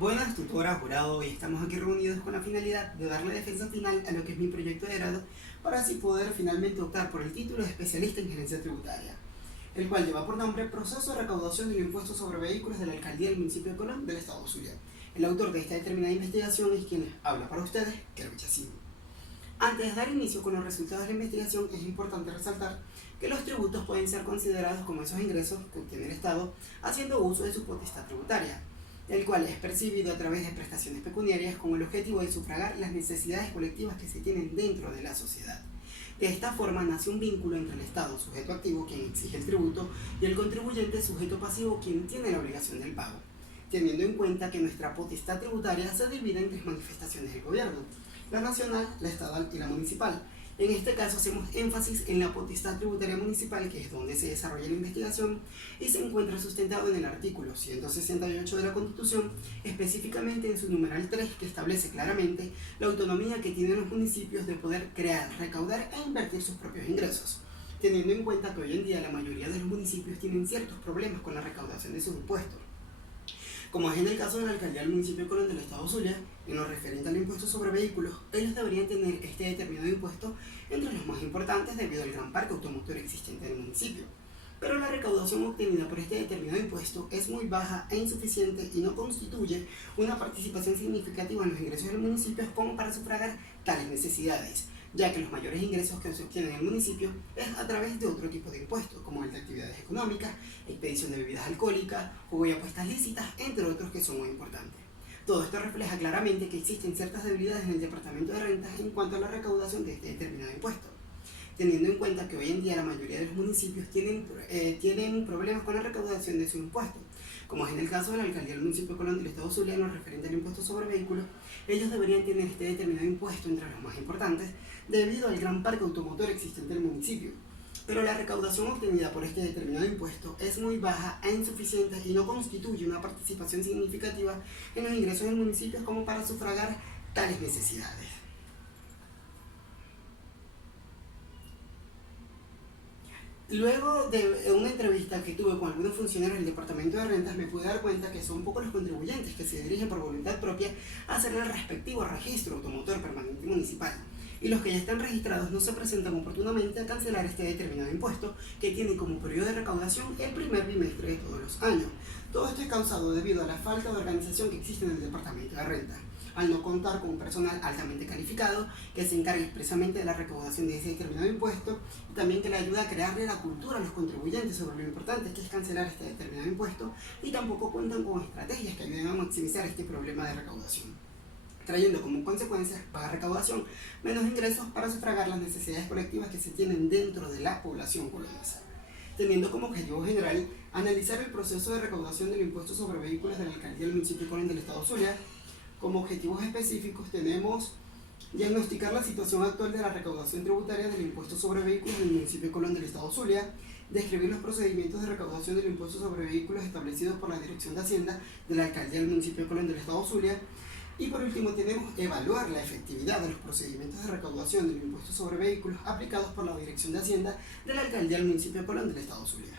Buenas, tutora, jurado. Hoy estamos aquí reunidos con la finalidad de darle defensa final a lo que es mi proyecto de grado para así poder finalmente optar por el título de especialista en gerencia tributaria, el cual lleva por nombre Proceso de recaudación del impuesto sobre vehículos de la Alcaldía del municipio de Colón del Estado Zulia. El autor de esta determinada investigación es quien habla para ustedes, Kervin Chacín. Antes de dar inicio con los resultados de la investigación, es importante resaltar que los tributos pueden ser considerados como esos ingresos que obtiene el Estado haciendo uso de su potestad tributaria, el cual es percibido a través de prestaciones pecuniarias con el objetivo de sufragar las necesidades colectivas que se tienen dentro de la sociedad. De esta forma nace un vínculo entre el Estado, sujeto activo, quien exige el tributo, y el contribuyente, sujeto pasivo, quien tiene la obligación del pago, teniendo en cuenta que nuestra potestad tributaria se divide en tres manifestaciones del gobierno: la nacional, la estatal y la municipal. En este caso hacemos énfasis en la potestad tributaria municipal, que es donde se desarrolla la investigación y se encuentra sustentado en el artículo 168 de la Constitución, específicamente en su numeral 3, que establece claramente la autonomía que tienen los municipios de poder crear, recaudar e invertir sus propios ingresos, teniendo en cuenta que hoy en día la mayoría de los municipios tienen ciertos problemas con la recaudación de sus impuestos. Como es en el caso de la Alcaldía del municipio de Colón del Estado Zulia, en lo referente al impuesto sobre vehículos, ellos deberían tener este determinado impuesto entre los más importantes debido al gran parque automotor existente en el municipio. Pero la recaudación obtenida por este determinado impuesto es muy baja e insuficiente y no constituye una participación significativa en los ingresos del municipio como para sufragar tales necesidades, ya que los mayores ingresos que se obtienen en el municipio es a través de otro tipo de impuestos, como el de actividades económicas, expedición de bebidas alcohólicas, juego y apuestas lícitas, entre otros que son muy importantes. Todo esto refleja claramente que existen ciertas debilidades en el Departamento de Rentas en cuanto a la recaudación de este determinado impuesto, teniendo en cuenta que hoy en día la mayoría de los municipios tienen problemas con la recaudación de su impuesto. Como es en el caso de la Alcaldía del municipio de Colón del Estado Zulia, en lo referente al impuesto sobre vehículos, ellos deberían tener este determinado impuesto entre los más importantes debido al gran parque automotor existente en el municipio. Pero la recaudación obtenida por este determinado impuesto es muy baja e insuficiente y no constituye una participación significativa en los ingresos del municipio como para sufragar tales necesidades. Luego de una entrevista que tuve con algunos funcionarios del Departamento de Rentas, me pude dar cuenta que son pocos los contribuyentes que se dirigen por voluntad propia a hacer el respectivo registro automotor permanente municipal, y los que ya están registrados no se presentan oportunamente a cancelar este determinado impuesto, que tiene como periodo de recaudación el primer bimestre de todos los años. Todo esto es causado debido a la falta de organización que existe en el Departamento de Rentas, al no contar con un personal altamente calificado que se encargue expresamente de la recaudación de ese determinado impuesto, y también que le ayuda a crearle la cultura a los contribuyentes sobre lo importante que es cancelar este determinado impuesto, y tampoco cuentan con estrategias que ayuden a maximizar este problema de recaudación, trayendo como consecuencia baja recaudación, menos ingresos para sufragar las necesidades colectivas que se tienen dentro de la población colonesa, teniendo como objetivo general analizar el proceso de recaudación del impuesto sobre vehículos de la Alcaldía del municipio de Colón del Estado Zulia. Como objetivos específicos tenemos diagnosticar la situación actual de la recaudación tributaria del impuesto sobre vehículos en el municipio de Colón del Estado Zulia, describir los procedimientos de recaudación del impuesto sobre vehículos establecidos por la Dirección de Hacienda de la Alcaldía del municipio de Colón del Estado Zulia, y por último tenemos evaluar la efectividad de los procedimientos de recaudación del impuesto sobre vehículos aplicados por la Dirección de Hacienda de la Alcaldía del municipio de Colón del Estado Zulia.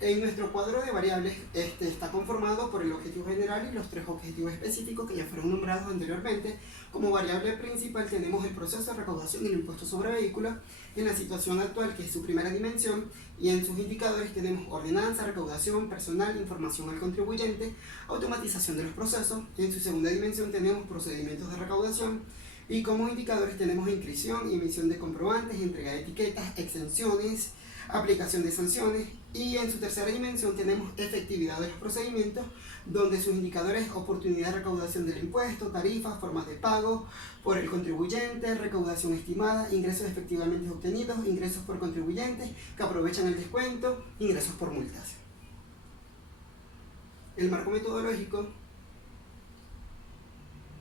En nuestro cuadro de variables está conformado por el objetivo general y los tres objetivos específicos que ya fueron nombrados anteriormente. Como variable principal tenemos el proceso de recaudación del impuesto sobre vehículos en la situación actual, que es su primera dimensión, y en sus indicadores tenemos ordenanza, recaudación, personal, información al contribuyente, automatización de los procesos. En su segunda dimensión tenemos procedimientos de recaudación, y como indicadores tenemos inscripción, emisión de comprobantes, entrega de etiquetas, exenciones, aplicación de sanciones, y en su tercera dimensión tenemos efectividad de los procedimientos, donde sus indicadores: oportunidad de recaudación del impuesto, tarifas, formas de pago por el contribuyente, recaudación estimada, ingresos efectivamente obtenidos, ingresos por contribuyentes que aprovechan el descuento, ingresos por multas. El marco metodológico: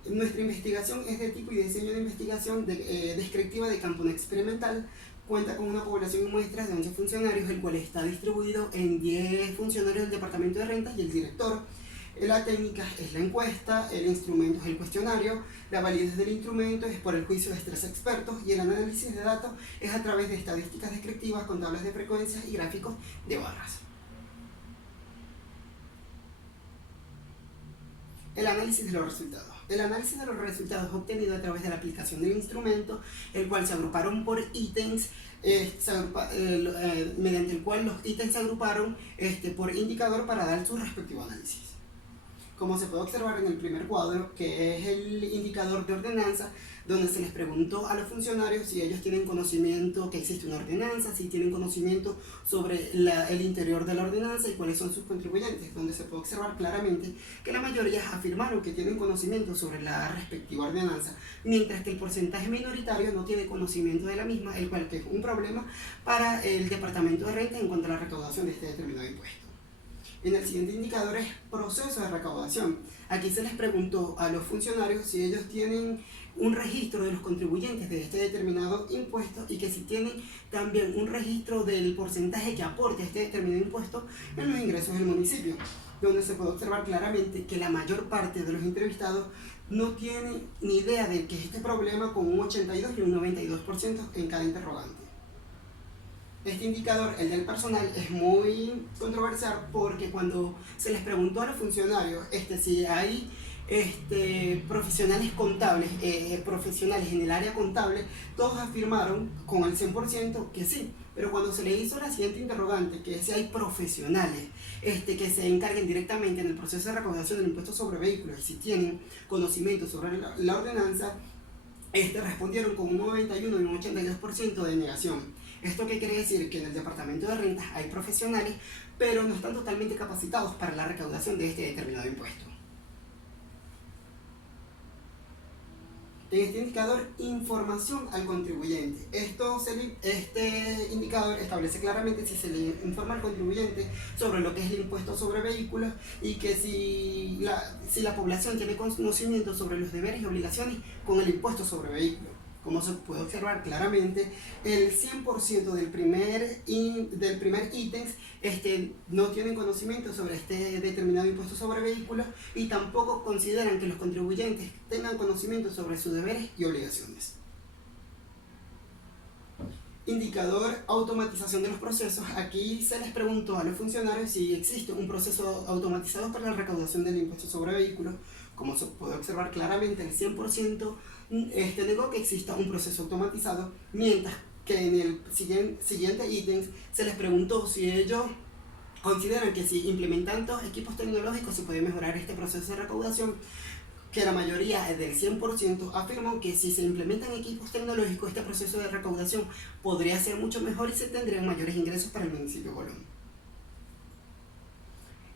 nuestra investigación es de tipo y diseño de investigación descriptiva de campo no experimental. Cuenta con una población y muestras de 11 funcionarios, el cual está distribuido en 10 funcionarios del Departamento de Rentas y el director. La técnica es la encuesta, el instrumento es el cuestionario, la validez del instrumento es por el juicio de 3 expertos, y el análisis de datos es a través de estadísticas descriptivas con tablas de frecuencias y gráficos de barras. El análisis de los resultados. El análisis de los resultados obtenido a través de la aplicación del instrumento, el cual se agruparon por ítems, mediante el cual los ítems se agruparon por indicador para dar su respectivo análisis. Como se puede observar en el primer cuadro, que es el indicador de ordenanza, donde se les preguntó a los funcionarios si ellos tienen conocimiento que existe una ordenanza, si tienen conocimiento sobre el interior de la ordenanza y cuáles son sus contribuyentes, donde se puede observar claramente que la mayoría afirmaron que tienen conocimiento sobre la respectiva ordenanza, mientras que el porcentaje minoritario no tiene conocimiento de la misma, el cual que es un problema para el Departamento de Renta en cuanto a la recaudación de este determinado impuesto. En el siguiente indicador es proceso de recaudación. Aquí se les preguntó a los funcionarios si ellos tienen un registro de los contribuyentes de este determinado impuesto y que si tienen también un registro del porcentaje que aporte este determinado impuesto en los ingresos del municipio, donde se puede observar claramente que la mayor parte de los entrevistados no tienen ni idea de que es este problema, con un 82 y un 92% en cada interrogante. Este indicador, el del personal, es muy controversial porque cuando se les preguntó a los funcionarios si hay profesionales contables, profesionales en el área contable, todos afirmaron con el 100% que sí, pero cuando se le hizo la siguiente interrogante, que es si hay profesionales que se encarguen directamente en el proceso de recaudación del impuesto sobre vehículos y si tienen conocimiento sobre la ordenanza, respondieron con un 91 y un 82% de negación. ¿Esto qué quiere decir? Que en el Departamento de Rentas hay profesionales, pero no están totalmente capacitados para la recaudación de este determinado impuesto. En este indicador, información al contribuyente. Este indicador establece claramente si se le informa al contribuyente sobre lo que es el impuesto sobre vehículos y que si la población tiene conocimiento sobre los deberes y obligaciones con el impuesto sobre vehículos. Como se puede observar claramente, el 100% del primer ítem no tienen conocimiento sobre este determinado impuesto sobre vehículos y tampoco consideran que los contribuyentes tengan conocimiento sobre sus deberes y obligaciones. Indicador automatización de los procesos. Aquí se les preguntó a los funcionarios si existe un proceso automatizado para la recaudación del impuesto sobre vehículos. Como se puede observar claramente, el 100% negó que exista un proceso automatizado, mientras que en el siguiente ítem se les preguntó si ellos consideran que si implementando equipos tecnológicos se puede mejorar este proceso de recaudación, que la mayoría del 100% afirmó que si se implementan equipos tecnológicos este proceso de recaudación podría ser mucho mejor y se tendrían mayores ingresos para el municipio de Colón.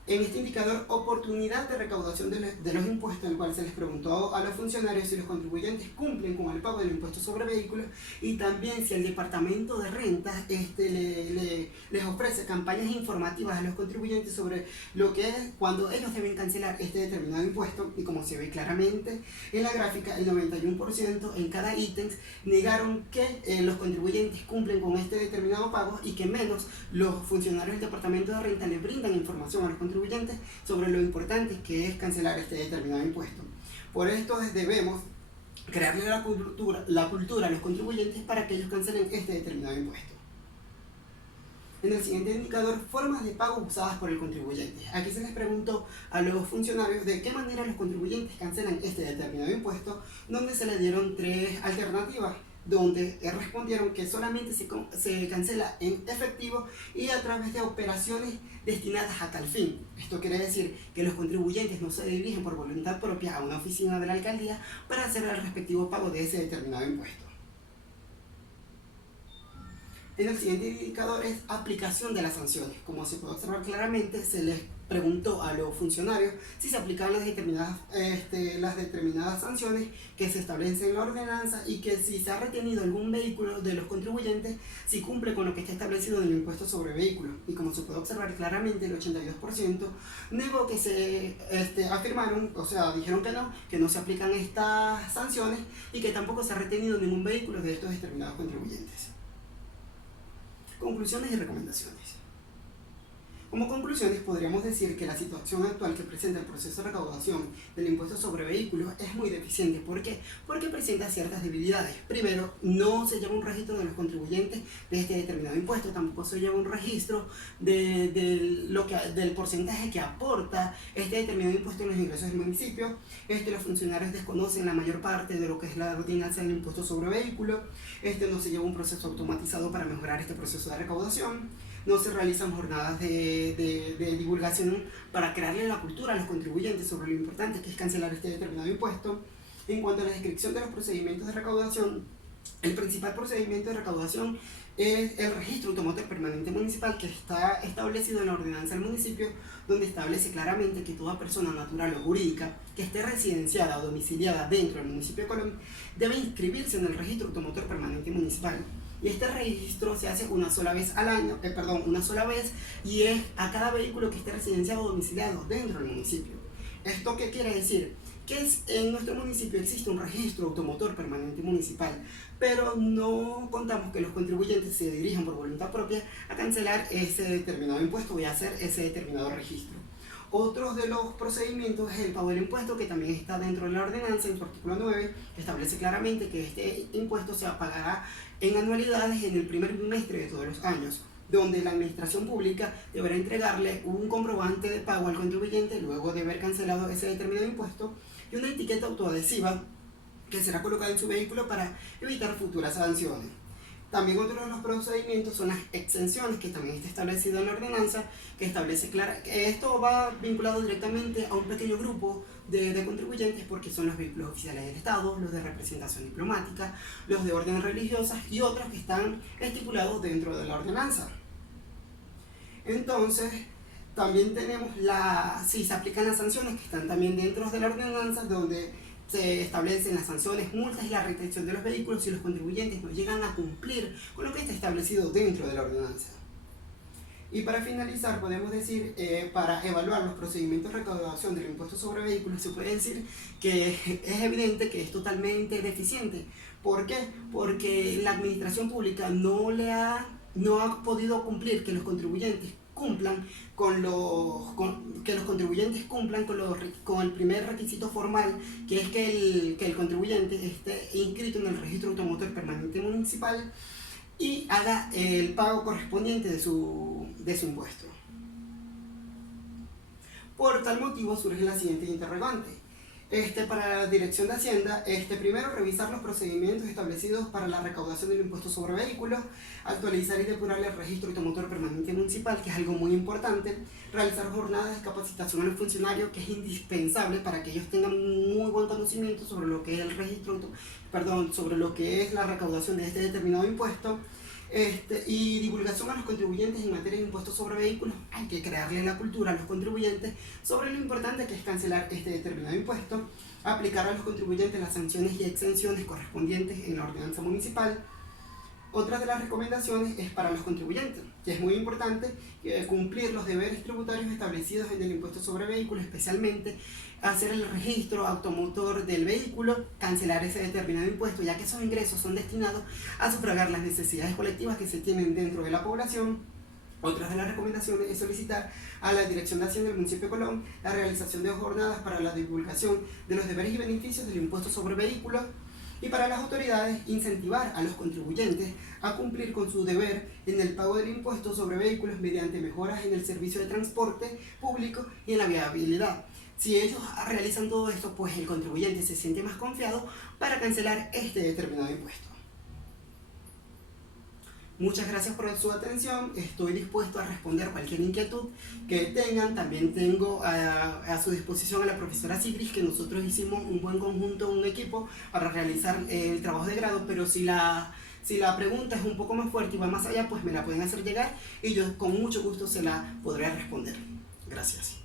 En este indicador, oportunidad de recaudación de los impuestos, en el cual se les preguntó a los funcionarios si los contribuyentes cumplen con el pago del impuesto sobre vehículos y también si el Departamento de Rentas les ofrece campañas informativas a los contribuyentes sobre lo que es cuando ellos deben cancelar este determinado impuesto. Y como se ve claramente en la gráfica, el 91% en cada ítem negaron que los contribuyentes cumplen con este determinado pago y que menos los funcionarios del Departamento de Renta les brindan información a los contribuyentes sobre lo importante que es cancelar este determinado impuesto. Por esto debemos crearle la cultura a los contribuyentes para que ellos cancelen este determinado impuesto. En el siguiente indicador, formas de pago usadas por el contribuyente. Aquí se les preguntó a los funcionarios de qué manera los contribuyentes cancelan este determinado impuesto, donde se les dieron 3 alternativas, donde respondieron que solamente se cancela en efectivo y a través de operaciones destinadas a tal fin. Esto quiere decir que los contribuyentes no se dirigen por voluntad propia a una oficina de la alcaldía para hacer el respectivo pago de ese determinado impuesto. En el siguiente indicador es aplicación de las sanciones. Como se puede observar claramente, se les preguntó a los funcionarios si se aplicaban las determinadas sanciones que se establecen en la ordenanza y que si se ha retenido algún vehículo de los contribuyentes, si cumple con lo que está establecido en el impuesto sobre vehículos. Y como se puede observar claramente, el 82% negó que afirmaron, o sea, dijeron que no se aplican estas sanciones y que tampoco se ha retenido ningún vehículo de estos determinados contribuyentes. Conclusiones y recomendaciones. Como conclusiones, podríamos decir que la situación actual que presenta el proceso de recaudación del impuesto sobre vehículos es muy deficiente. ¿Por qué? Porque presenta ciertas debilidades. Primero, no se lleva un registro de los contribuyentes de este determinado impuesto, tampoco se lleva un registro del porcentaje que aporta este determinado impuesto en los ingresos del municipio. Los funcionarios desconocen la mayor parte de lo que es la ordenanza del impuesto sobre vehículos. No se lleva un proceso automatizado para mejorar este proceso de recaudación. No se realizan jornadas de divulgación para crearle la cultura a los contribuyentes sobre lo importante que es cancelar este determinado impuesto. En cuanto a la descripción de los procedimientos de recaudación, el principal procedimiento de recaudación es el registro automotor permanente municipal, que está establecido en la ordenanza del municipio, donde establece claramente que toda persona natural o jurídica que esté residenciada o domiciliada dentro del municipio de Colón debe inscribirse en el registro automotor permanente municipal. Y este registro se hace una sola vez al año, una sola vez, y es a cada vehículo que esté residenciado o domiciliado dentro del municipio. ¿Esto qué quiere decir? Que en nuestro municipio existe un registro automotor permanente municipal, pero no contamos que los contribuyentes se dirijan por voluntad propia a cancelar ese determinado impuesto y a hacer ese determinado registro. Otro de los procedimientos es el pago del impuesto, que también está dentro de la ordenanza, en su artículo 9, que establece claramente que este impuesto se pagará en anualidades en el primer bimestre de todos los años, donde la administración pública deberá entregarle un comprobante de pago al contribuyente luego de haber cancelado ese determinado impuesto y una etiqueta autoadhesiva que será colocada en su vehículo para evitar futuras sanciones. También otro de los procedimientos son las exenciones, que también está establecido en la ordenanza, que establece que esto va vinculado directamente a un pequeño grupo de contribuyentes, porque son los vehículos oficiales del Estado, los de representación diplomática, los de órdenes religiosas y otros que están estipulados dentro de la ordenanza. Entonces, también tenemos si se aplican las sanciones, que están también dentro de la ordenanza, donde se establecen las sanciones, multas y la retención de los vehículos si los contribuyentes no llegan a cumplir con lo que está establecido dentro de la ordenanza. Y para finalizar, podemos decir, para evaluar los procedimientos de recaudación del impuesto sobre vehículos, se puede decir que es evidente que es totalmente deficiente. ¿Por qué? Porque la administración pública no ha podido cumplir que los contribuyentes cumplan con el primer requisito formal, que es que el contribuyente esté inscrito en el registro automotor permanente municipal y haga el pago correspondiente de su impuesto. Por tal motivo surge la siguiente interrogante. Para la Dirección de Hacienda, primero revisar los procedimientos establecidos para la recaudación del impuesto sobre vehículos, actualizar y depurar el registro automotor permanente municipal, que es algo muy importante, realizar jornadas de capacitación a los funcionarios, que es indispensable para que ellos tengan muy buen conocimiento sobre lo que es sobre lo que es la recaudación de este determinado impuesto. Y divulgación a los contribuyentes en materia de impuestos sobre vehículos. Hay que crearle la cultura a los contribuyentes sobre lo importante que es cancelar este determinado impuesto, aplicar a los contribuyentes las sanciones y exenciones correspondientes en la ordenanza municipal. Otra de las recomendaciones es para los contribuyentes, que es muy importante cumplir los deberes tributarios establecidos en el impuesto sobre vehículos, especialmente hacer el registro automotor del vehículo, cancelar ese determinado impuesto, ya que esos ingresos son destinados a sufragar las necesidades colectivas que se tienen dentro de la población. Otra de las recomendaciones es solicitar a la Dirección de Hacienda del municipio de Colón la realización de jornadas para la divulgación de los deberes y beneficios del impuesto sobre vehículos. Y para las autoridades, incentivar a los contribuyentes a cumplir con su deber en el pago del impuesto sobre vehículos mediante mejoras en el servicio de transporte público y en la viabilidad. Si ellos realizan todo esto, pues el contribuyente se siente más confiado para cancelar este determinado impuesto. Muchas gracias por su atención, estoy dispuesto a responder cualquier inquietud que tengan. También tengo a su disposición a la profesora Sigris, que nosotros hicimos un buen conjunto, un equipo para realizar el trabajo de grado, pero si la pregunta es un poco más fuerte y va más allá, pues me la pueden hacer llegar y yo con mucho gusto se la podré responder. Gracias.